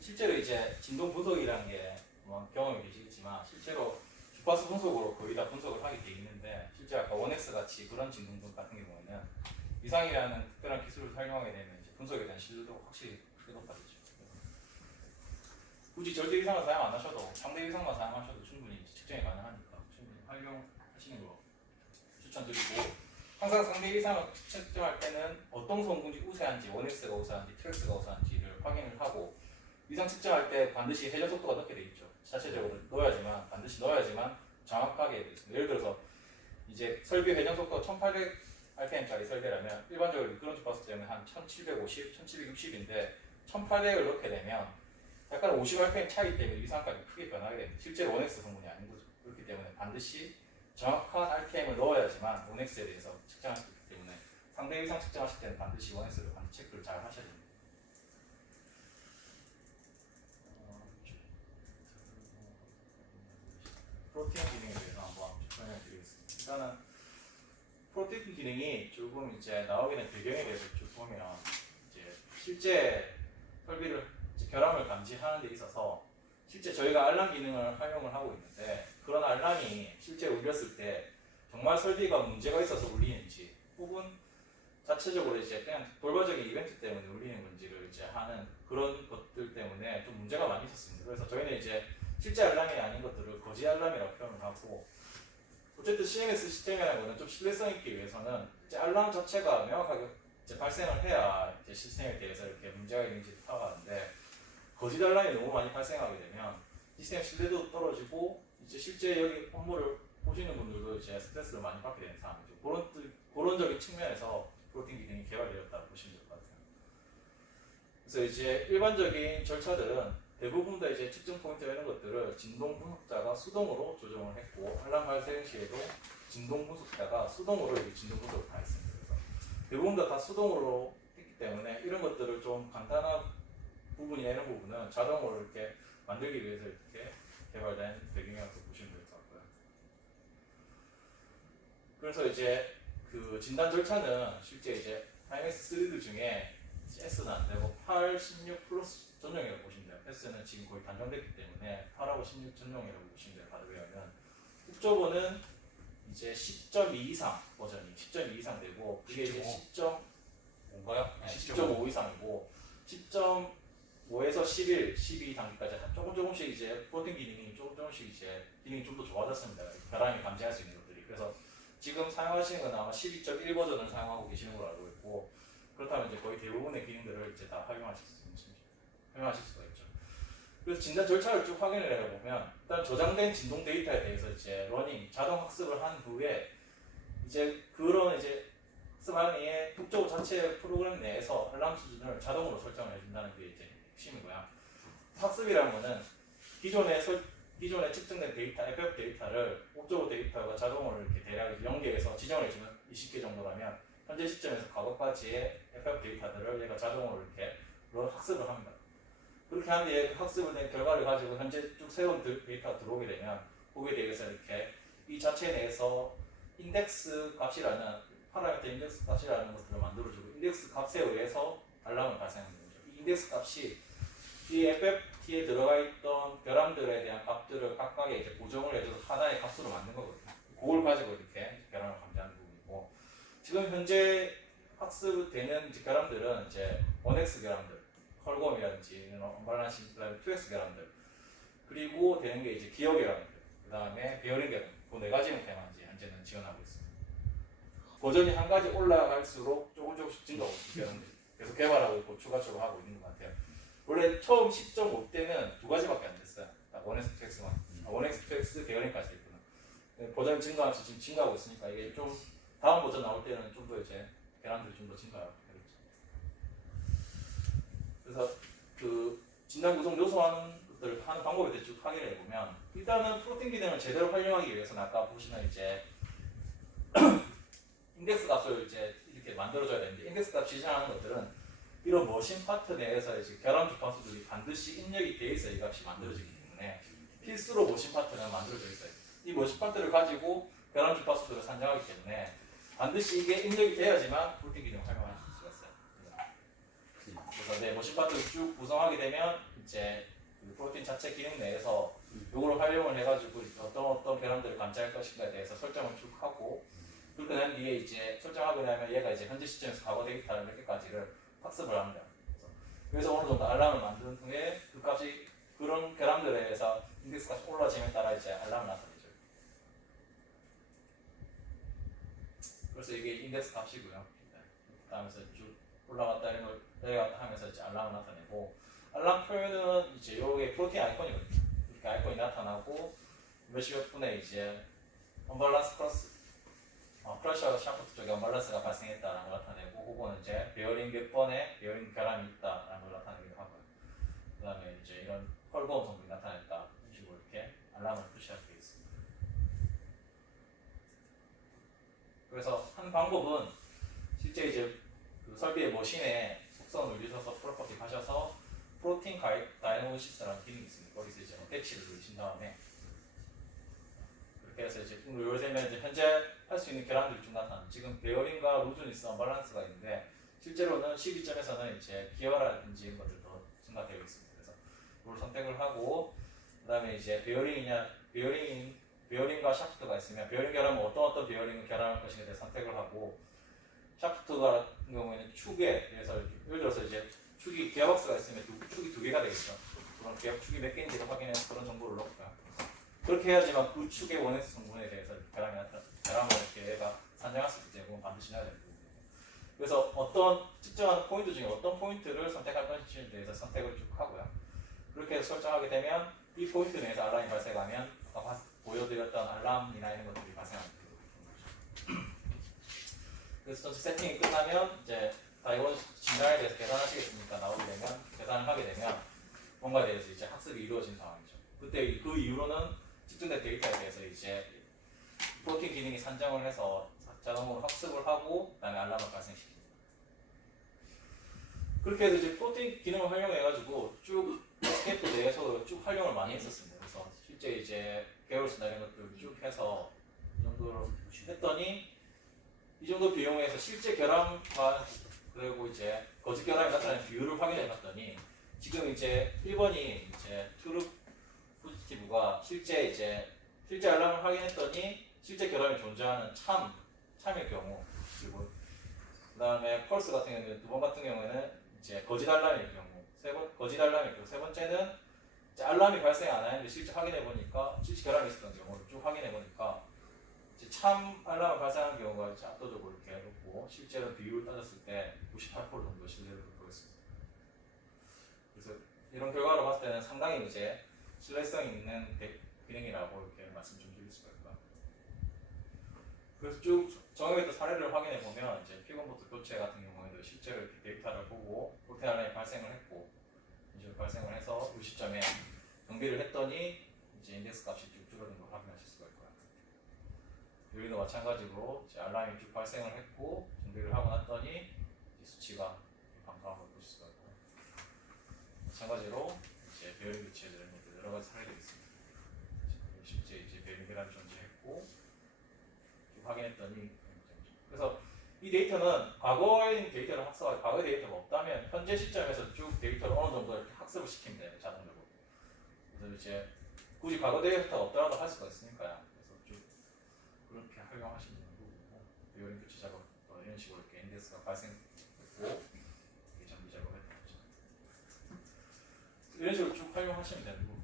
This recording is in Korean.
실제로 이제 진동 분석이라는 게 뭐 경험이 되시겠지만 실제로 주파수 분석으로 거의 다 분석을 하게 돼 있는데 실제 아까 원엑스 같이 그런 진동 분석 같은 경우에는 위상이라는 특별한 기술을 사용하게 되면 이제 분석에 대한 신뢰도가 확실히 크게 높아지죠. 굳이 절대 위상을 사용 안 하셔도 상대 위상만 사용하셔도 충분히 측정이 가능하니까 충분히 활용하시는 거 추천드리고, 항상 상대 위상을 측정할 때는 어떤 성분이 우세한지, 원엑스가 우세한지, 트엑스가 우세한지를 확인을 하고, 위상 측정할 때 반드시 회전 속도가 넣게 돼 있죠. 자체적으로 넣어야지만, 반드시 넣어야지만 정확하게 돼 있습니다. 예를 들어서 이제 설비 회전 속도가 1800rpm짜리 설비라면 일반적으로 미끄럼지 봤을 때는 한 1750, 1760인데 1800을 넣게 되면 약간 50rpm 차이 때문에 위상까지 크게 변하게 됩니다. 실제로 원엑스 성분이 아닌 거죠. 그렇기 때문에 반드시 정확한 RPM을 넣어야지만 원엑스에 대해서 측정할 수 있기 때문에 상대 위상 측정하실 때는 반드시 원엑스를 반드시 체크를 잘 하셔야 됩니다. 프로틴 기능에 대해서 한번 설명해 드리겠습니다. 일단은 프로틴 기능이 조금 이제 나오게 된 배경에 대해서 쭉 보면 이제 실제 설비를 결함을 감지하는 데 있어서 실제 저희가 알람 기능을 활용을 하고 있는데 그런 알람이 실제 울렸을 때 정말 설비가 문제가 있어서 울리는지 혹은 자체적으로 이제 그냥 돌발적인 이벤트 때문에 울리는 건지를 이제 하는 그런 것들 때문에 좀 문제가 많이 있었습니다. 그래서 저희는 이제 실제 알람이 아닌 것들을 거짓 알람이라고 표현을 하고, 어쨌든 CMS 시스템이라는 것은 좀 신뢰성 있기 위해서는 이제 알람 자체가 명확하게 이제 발생을 해야 이제 시스템에 대해서 이렇게 문제가 있는지 파악하는데, 거짓 알람이 너무 많이 발생하게 되면 시스템 신뢰도 떨어지고 이제 실제 여기 업무를 보시는 분들도 이제 스트레스를 많이 받게 되는 상황이죠. 그런 측면에서 프로틴 기능이 개발되었다고 보시면 될 것 같아요. 그래서 이제 일반적인 절차들은 대부분 다 이제 측정 포인트 이런 것들을 진동 분석자가 수동으로 조정을 했고, 알람 발생 시에도 진동 분석자가 수동으로 이렇게 진동 분석을 다 했습니다. 그래서 대부분 다 수동으로 했기 때문에 이런 것들을 좀 간단한 부분이나 이런 부분은 자동으로 이렇게 만들기 위해서 이렇게 개발된 배경이라고 보시면 될 것 같고요. 그래서 이제 그 진단 절차는 실제 이제 IMX 3D 중에 S는 안 되고 8, 16 플러스 전용이라고 보시면 돼요. S는 지금 거의 단종됐기 때문에 8하고 16 전용이라고 보시면 돼요. 하드웨어는. 국저버는 이제 10.2 이상 버전이 10.2 이상 되고, 그게 이제 10.5인가요? 10.5 이상이고 10.5에서 11, 12 단계까지 조금씩 이제 프로틴 기능이 조금씩 이제 기능이 좀 더 좋아졌습니다. 결함이 감지할 수 있는 것들이. 그래서 지금 사용하시는 건 아마 12.1 버전을 사용하고 계시는 걸로 알고 있고, 그렇다면 이제 거의 대부분의 기능들을 이제 다 활용하실 수가 있죠. 그래서 진단 절차를 쭉 확인을 해보면 일단 저장된 진동 데이터에 대해서 이제 러닝 자동 학습을 한 후에 이제 그런 이제 학습하기에 독조 자체 프로그램 내에서 알람 수준을 자동으로 설정을 해준다는 게 이제 핵심이고요. 학습이라는 거는 기존에 측정된 데이터, FF 데이터를 옥저버 데이터가 자동으로 이렇게 대략 연계해서 지정을 해주면 20개 정도라면 현재 시점에서 과거까지의 FF 데이터들을 얘가 자동으로 이렇게 학습을 합니다. 그렇게 한 뒤에 학습을 된 결과를 가지고 현재 쭉 세운 데이터가 들어오게 되면 거기에 대해서 이렇게 이 자체 내에서 인덱스 값이라는 파라미터 인덱스 값이라는 것들을 만들어주고, 인덱스 값에 의해서 알람을 발생하는 거죠. 이 인덱스 값이 이 FFT에 들어가 있던 결함들에 대한 값들을 각각의 이제 보정을 해줘서 하나의 값으로 만든 거거든요. 그걸 가지고 이렇게 결함을 감지하는 부분이고, 지금 현재 학습되는 이제 결함들은 이제 1X 결함들, 컬곰이라든지 언밸런싱, 그다음에 2X 결함들, 그리고 되는 게 이제 기어 결함들, 그다음에 베어링 결함, 그 네 가지 형태만 이제 현재는 지원하고 있습니다. 버전이 한 가지 올라갈수록 조금씩 증가하고 있습니다. 계속 개발하고 있고 추가적으로 하고 있는 것 같아요. 원래 처음 10.5 때는 두 가지밖에 안 됐어요. 딱 1X, 2X만. 1X, 2X 베어링까지 있거든. 버전이 증가하면서 지금 증가하고 있으니까 이게 좀 다음 버전 나올 때는 좀 더 이제 계란들이 좀 더 증가하겠죠. 그래서 그 진단 구성 요소하는 것들을 하는 방법에 대해 쭉 확인을 해보면, 일단은 프로틴 기능을 제대로 활용하기 위해서는 아까 보시면 이제 인덱스 값을 이제 이렇게 만들어줘야 되는데, 인덱스 값 지정하는 것들은 이런 머신 파트 내에서 이제 결함 주파수들이 반드시 입력이 돼 있어야 이 값이 만들어지기 때문에 필수로 머신 파트는 만들어져 있어요. 이 머신 파트를 가지고 결함 주파수들을 산정하기 때문에 반드시 이게 입력이 돼야지만 프로틴 기능을 활용할 수가 있어요. 그래서 네, 머신 파트를 쭉 구성하게 되면 이제 그 프로틴 자체 기능 내에서 요거를 활용을 해가지고 어떤 결함들을 감지할 것인가에 대해서 설정을 쭉 하고 그렇게 난 뒤에 이제 설정하고 나면 얘가 이제 현재 시점에서 과거 데이터를 몇 개까지를 학습을 합니다. 그래서 어느 정도 알람을 만든 후에 그 값이 그런 결함들에 의해서 인덱스 값이 올라짐에 따라 이제 알람을 나타내죠. 그래서 이게 인덱스 값이고요. 그다음에서 쭉 올라갔다 내려갔다 하면서 이제 알람을 나타내고 알람 표현은 이제 요게 프로틴 아이콘이거든요. 이렇게 아이콘이 나타나고 몇십몇 분에 이제 언밸런스 크러셔 샤프트 쪽에 언밸런스가 발생했다라는 걸 나타내고 그거는 이제 베어링 몇 번에 베어링 결함이 있다라는 걸 나타내기도 하고요. 그 다음에 이제 이런 헐거운 성분이 나타냈다 이런 식으로 이렇게 알람을 표시할 수 있습니다. 그래서 한 방법은 실제 이제 그 설비의 머신에 속성을 누르셔서 프로퍼티 가셔서 프로틴 다이노시스라는 기능이 있습니다. 거기서 이제 어태치를 누르신 다음에 그렇게 해서 이제 요되면 이제 현재 할 수 있는 결함들이 좀 나타납니다. 지금 베어링과 루즈니스 언밸런스가 있는데 실제로는 12점에서는 이제 기어라든지 이런 것들도 증가되어 있습니다. 그래서 이걸 선택을 하고 그다음에 이제 베어링과 샤프트가 있으면 베어링 결함은 어떤 베어링을 결함할 것인가에 대해 선택을 하고 샤프트 같은 경우에는 축에 대해서 예를 들어서 이제 축이 기어박스가 있으면 축이 두 개가 되겠죠. 그런 축이 몇 개인지를 확인해서 그런 정보를 넣고요. 그렇게 해야지만 그 축의 원액스 성분에 대해서 결함을 이렇게 얘가 산정할 수 있기 때문에 반드시 해야 됩니다. 그래서 어떤 특정한 포인트 중에 어떤 포인트를 선택할 것인지에 대해서 선택을 쭉 하고요. 그렇게 해서 설정하게 되면 이 포인트 내에서 알람이 발생하면 아까 보여드렸던 알람이나 이런 것들이 발생하는 거죠. 그래서 전체 세팅이 끝나면 이제 다 이번 진단에 대해서 계산하시겠습니까? 나오게 되면 계산을 하게 되면 뭔가에 대해서 이제 학습이 이루어진 상황이죠. 그때 그 이후로는 집중된 데이터에 대해서 이제 프로틴 기능이 산정을 해서 자동으로 학습을 하고 그다음에 알람을 발생시킵니다. 그렇게 해서 이제 프로틴 기능을 활용해가지고 쭉 스케프 내에서 쭉 활용을 많이 했었습니다. 그래서 실제 이제 개월수나 이런 것들 쭉 해서 이 정도로 했더니 이 정도 비용에서 실제 결함과 그리고 이제 거짓 결함이 나타나는 비율을 확인해 봤더니 지금 이제 1번이 이제 트루 포지티브가 실제 알람을 확인했더니 실제 결함이 존재하는 참일 경우 그리고 그 다음에 펄스 같은 경우는 두 번 같은 경우에는 이제 거짓 알람일 경우 거짓 알람일 경우 세 번째는 이제 알람이 발생 안 하는데 실제 확인해 보니까 실제 결함이 있었던 경우를 쭉 확인해 보니까 이제 참 알람을 발생하는 경우가 이제 압도적으로 이렇게 높고 실제로 비율을 따졌을 때 98% 정도 신뢰를 보였습니다. 그래서 이런 결과로 봤을 때는 상당히 이제 신뢰성 있는 기능이라고 이렇게 말씀 좀 드릴 수가 있고요. 그래서 쭉 정형외과 사례를 확인해 보면 이제 피건보트 교체 같은 경우에도 실제로 이렇게 데이터를 보고 프로틴 알람이 발생을 했고 이제 발생을 해서 이 시점에 정비를 했더니 이제 인덱스 값이 쭉 줄어든 걸 확인하실 수가 있고요. 여기도 마찬가지로 이제 알람이 쭉 발생을 했고 정비를 하고 났더니 수치가 감소한 걸 보실 수가 있고 마찬가지로 이제 베어링 교체들은 여러 가지 사례들이 있습니다. 실제 이제 베어링 결함이 존재했고 쭉 확인했더니 그래서 이 데이터는 과거에 있는 데이터를 학습하고 과거의 데이터가 없다면 현재 시점에서 쭉 데이터를 어느 정도 이렇게 학습을 시키면 돼요 자동적으로. 그래서 이제 굳이 과거 데이터가 없더라도 할 수가 있으니까요. 그래서 쭉 그렇게 활용하시는 거고 베어링 교체 작업 이런 식으로 이렇게 인덱스가 발생했고 정비 작업을 했던 거죠. 이런 식으로 쭉 활용하시면 되는 거고